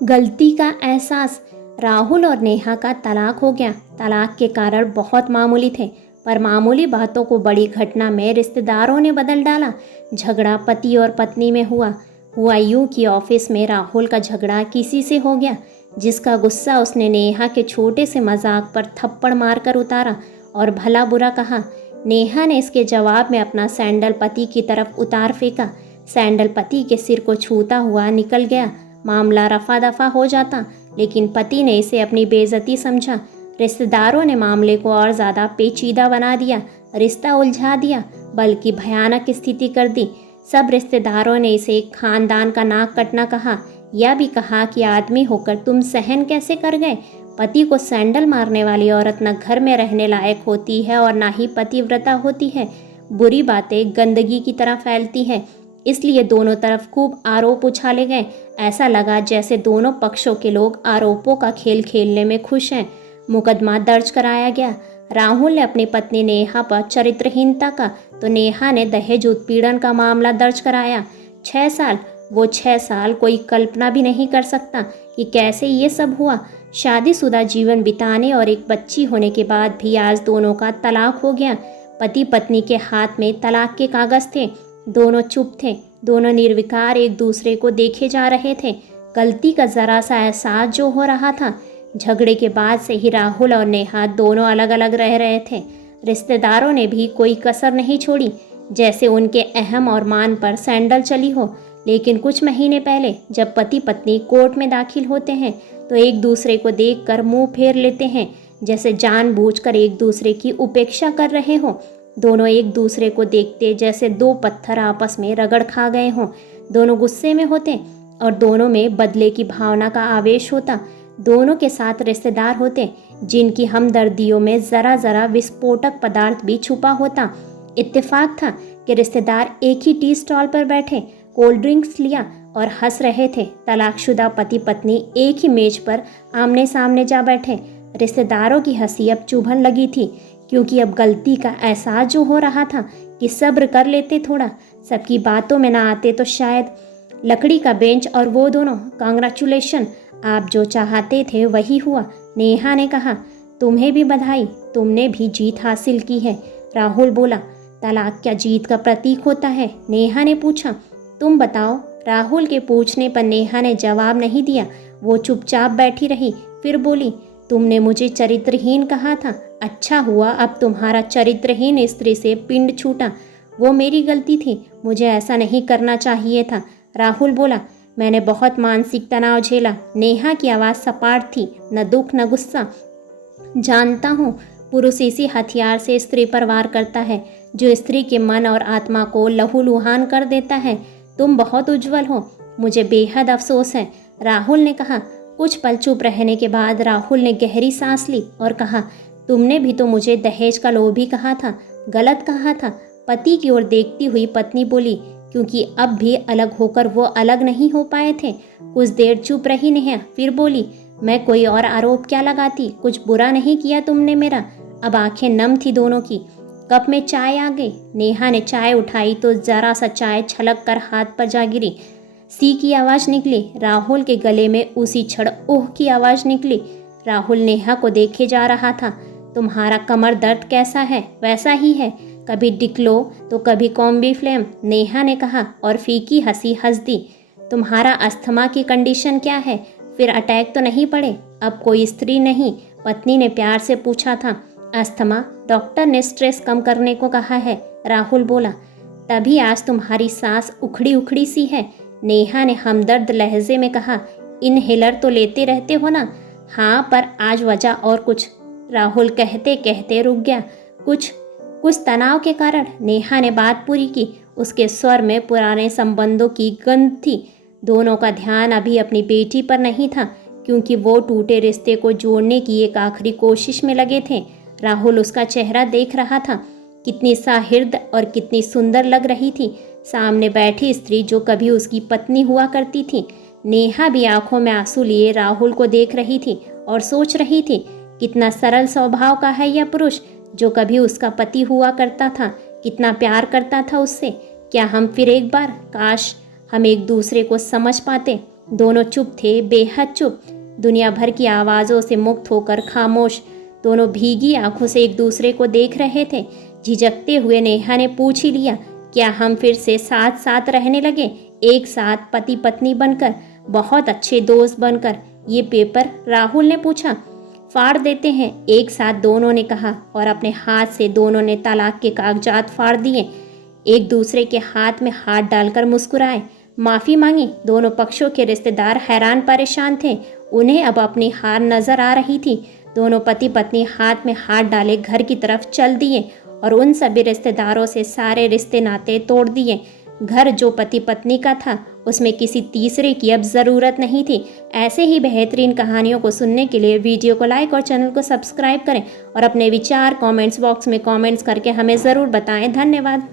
गलती का एहसास। राहुल और नेहा का तलाक हो गया। तलाक के कारण बहुत मामूली थे, पर मामूली बातों को बड़ी घटना में रिश्तेदारों ने बदल डाला। झगड़ा पति और पत्नी में हुआ यूं कि ऑफिस में राहुल का झगड़ा किसी से हो गया, जिसका गुस्सा उसने नेहा के छोटे से मजाक पर थप्पड़ मारकर उतारा और भला बुरा कहा। नेहा ने इसके जवाब में अपना सैंडल पति की तरफ उतार फेंका। सैंडल पति के सिर को छूता हुआ निकल गया। मामला रफा दफा हो जाता, लेकिन पति ने इसे अपनी बेइज्जती समझा। रिश्तेदारों ने मामले को और ज़्यादा पेचीदा बना दिया, रिश्ता उलझा दिया, बल्कि भयानक स्थिति कर दी। सब रिश्तेदारों ने इसे एक खानदान का नाक कटना कहा। यह भी कहा कि आदमी होकर तुम सहन कैसे कर गए। पति को सैंडल मारने वाली औरत न घर में रहने लायक होती है और ना ही पतिव्रता होती है। बुरी बातें गंदगी की तरह फैलती है। इसलिए दोनों तरफ खूब आरोप उछाले गए। ऐसा लगा जैसे दोनों पक्षों के लोग आरोपों का खेल खेलने में खुश हैं। मुकदमा दर्ज कराया गया। राहुल ने अपनी पत्नी नेहा पर चरित्रहीनता का, तो नेहा ने दहेज उत्पीड़न का मामला दर्ज कराया। 6 साल, वो 6 साल कोई कल्पना भी नहीं कर सकता कि कैसे ये सब हुआ। शादीशुदा जीवन बिताने और एक बच्ची होने के बाद भी आज दोनों का तलाक हो गया। पति पत्नी के हाथ में तलाक के कागज थे। दोनों चुप थे, दोनों निर्विकार एक दूसरे को देखे जा रहे थे। गलती का ज़रा सा एहसास जो हो रहा था। झगड़े के बाद से ही राहुल और नेहा दोनों अलग अलग रह रहे थे। रिश्तेदारों ने भी कोई कसर नहीं छोड़ी, जैसे उनके अहम और मान पर सैंडल चली हो। लेकिन कुछ महीने पहले जब पति पत्नी कोर्ट में दाखिल होते हैं, तो एक दूसरे को देखकर मुंह फेर लेते हैं, जैसे जानबूझकर एक दूसरे की उपेक्षा कर रहे हों। दोनों एक दूसरे को देखते जैसे दो पत्थर आपस में रगड़ खा गए हों। दोनों गुस्से में होते और दोनों में बदले की भावना का आवेश होता। दोनों के साथ रिश्तेदार होते, जिनकी हमदर्दियों में ज़रा ज़रा विस्फोटक पदार्थ भी छुपा होता। इत्तेफाक था कि रिश्तेदार एक ही टी स्टॉल पर बैठे कोल्ड ड्रिंक्स लिया और हंस रहे थे। तलाकशुदा पति पत्नी एक ही मेज पर आमने सामने जा बैठे। रिश्तेदारों की हंसी अब चुभन लगी थी, क्योंकि अब गलती का एहसास जो हो रहा था कि सब्र कर लेते थोड़ा, सबकी बातों में ना आते तो शायद। लकड़ी का बेंच और वो दोनों, कांग्रेचुलेशन, आप जो चाहते थे वही हुआ। नेहा ने कहा, तुम्हें भी बधाई, तुमने भी जीत हासिल की है। राहुल बोला, तलाक क्या जीत का प्रतीक होता है? नेहा ने पूछा। तुम बताओ। राहुल के पूछने पर नेहा ने जवाब नहीं दिया। वो चुपचाप बैठी रही, फिर बोली, तुमने मुझे चरित्रहीन कहा था। अच्छा हुआ अब तुम्हारा चरित्रहीन स्त्री से पिंड छूटा। वो मेरी गलती थी, मुझे ऐसा नहीं करना चाहिए था। राहुल बोला, मैंने बहुत मानसिक तनाव झेला। नेहा की आवाज़ सपाट थी, न दुख न गुस्सा। जानता हूँ, पुरुष इसी हथियार से स्त्री पर वार करता है, जो स्त्री के मन और आत्मा को लहूलुहान कर देता है। तुम बहुत उज्जवल हो, मुझे बेहद अफसोस है। राहुल ने कहा। कुछ पल चुप रहने के बाद राहुल ने गहरी सांस ली और कहा, तुमने भी तो मुझे दहेज का लोभी कहा था, गलत कहा था। पति की ओर देखती हुई पत्नी बोली, क्योंकि अब भी अलग होकर वो अलग नहीं हो पाए थे। कुछ देर चुप रही नेहा, फिर बोली, मैं कोई और आरोप क्या लगाती, कुछ बुरा नहीं किया तुमने मेरा। अब आंखें नम थी दोनों की। कप में चाय आ गई। नेहा ने चाय उठाई तो जरा सा चाय छलक कर हाथ पर जा गिरी। सी की आवाज़ निकली। राहुल के गले में उसी क्षण ओह की आवाज़ निकली। राहुल नेहा को देखे जा रहा था। तुम्हारा कमर दर्द कैसा है? वैसा ही है, कभी डिक्लो तो कभी कॉम्बीफ्लेम, नेहा ने कहा और फीकी हंसी हंस दी। तुम्हारा अस्थमा की कंडीशन क्या है? फिर अटैक तो नहीं पड़े? अब कोई स्त्री नहीं, पत्नी ने प्यार से पूछा था। अस्थमा, डॉक्टर ने स्ट्रेस कम करने को कहा है, राहुल बोला। तभी आज तुम्हारी सांस उखड़ी उखड़ी सी है, नेहा ने हमदर्द लहजे में कहा। इनहेलर तो लेते रहते हो ना? हाँ, पर आज वजह और कुछ, राहुल कहते कहते रुक गया। कुछ तनाव के कारण, नेहा ने बात पूरी की। उसके स्वर में पुराने संबंधों की गंध थी। दोनों का ध्यान अभी अपनी बेटी पर नहीं था, क्योंकि वो टूटे रिश्ते को जोड़ने की एक आखिरी कोशिश में लगे थे। राहुल उसका चेहरा देख रहा था, कितनी साहिर्द और कितनी सुंदर लग रही थी सामने बैठी स्त्री जो कभी उसकी पत्नी हुआ करती थी। नेहा भी आंखों में आंसू लिए राहुल को देख रही थी और सोच रही थी, कितना सरल स्वभाव का है यह पुरुष जो कभी उसका पति हुआ करता था, कितना प्यार करता था उससे। क्या हम फिर एक बार, काश हम एक दूसरे को समझ पाते। दोनों चुप थे, बेहद चुप, दुनिया भर की आवाज़ों से मुक्त होकर खामोश। दोनों भीगी आंखों से एक दूसरे को देख रहे थे। झिझकते हुए नेहा ने पूछ ही लिया, क्या हम फिर से साथ साथ रहने लगे, एक साथ पति पत्नी बनकर, बहुत अच्छे दोस्त बनकर? ये पेपर, राहुल ने पूछा। फाड़ देते हैं, एक साथ दोनों ने कहा, और अपने हाथ से दोनों ने तलाक के कागजात फाड़ दिए। एक दूसरे के हाथ में हाथ डालकर मुस्कुराए, माफ़ी मांगी। दोनों पक्षों के रिश्तेदार हैरान परेशान थे, उन्हें अब अपनी हार नजर आ रही थी। दोनों पति पत्नी हाथ में हाथ डाले घर की तरफ चल दिए और उन सभी रिश्तेदारों से सारे रिश्ते नाते तोड़ दिए। घर जो पति पत्नी का था, उसमें किसी तीसरे की अब ज़रूरत नहीं थी। ऐसे ही बेहतरीन कहानियों को सुनने के लिए वीडियो को लाइक और चैनल को सब्सक्राइब करें और अपने विचार कमेंट्स बॉक्स में कमेंट्स करके हमें ज़रूर बताएं। धन्यवाद।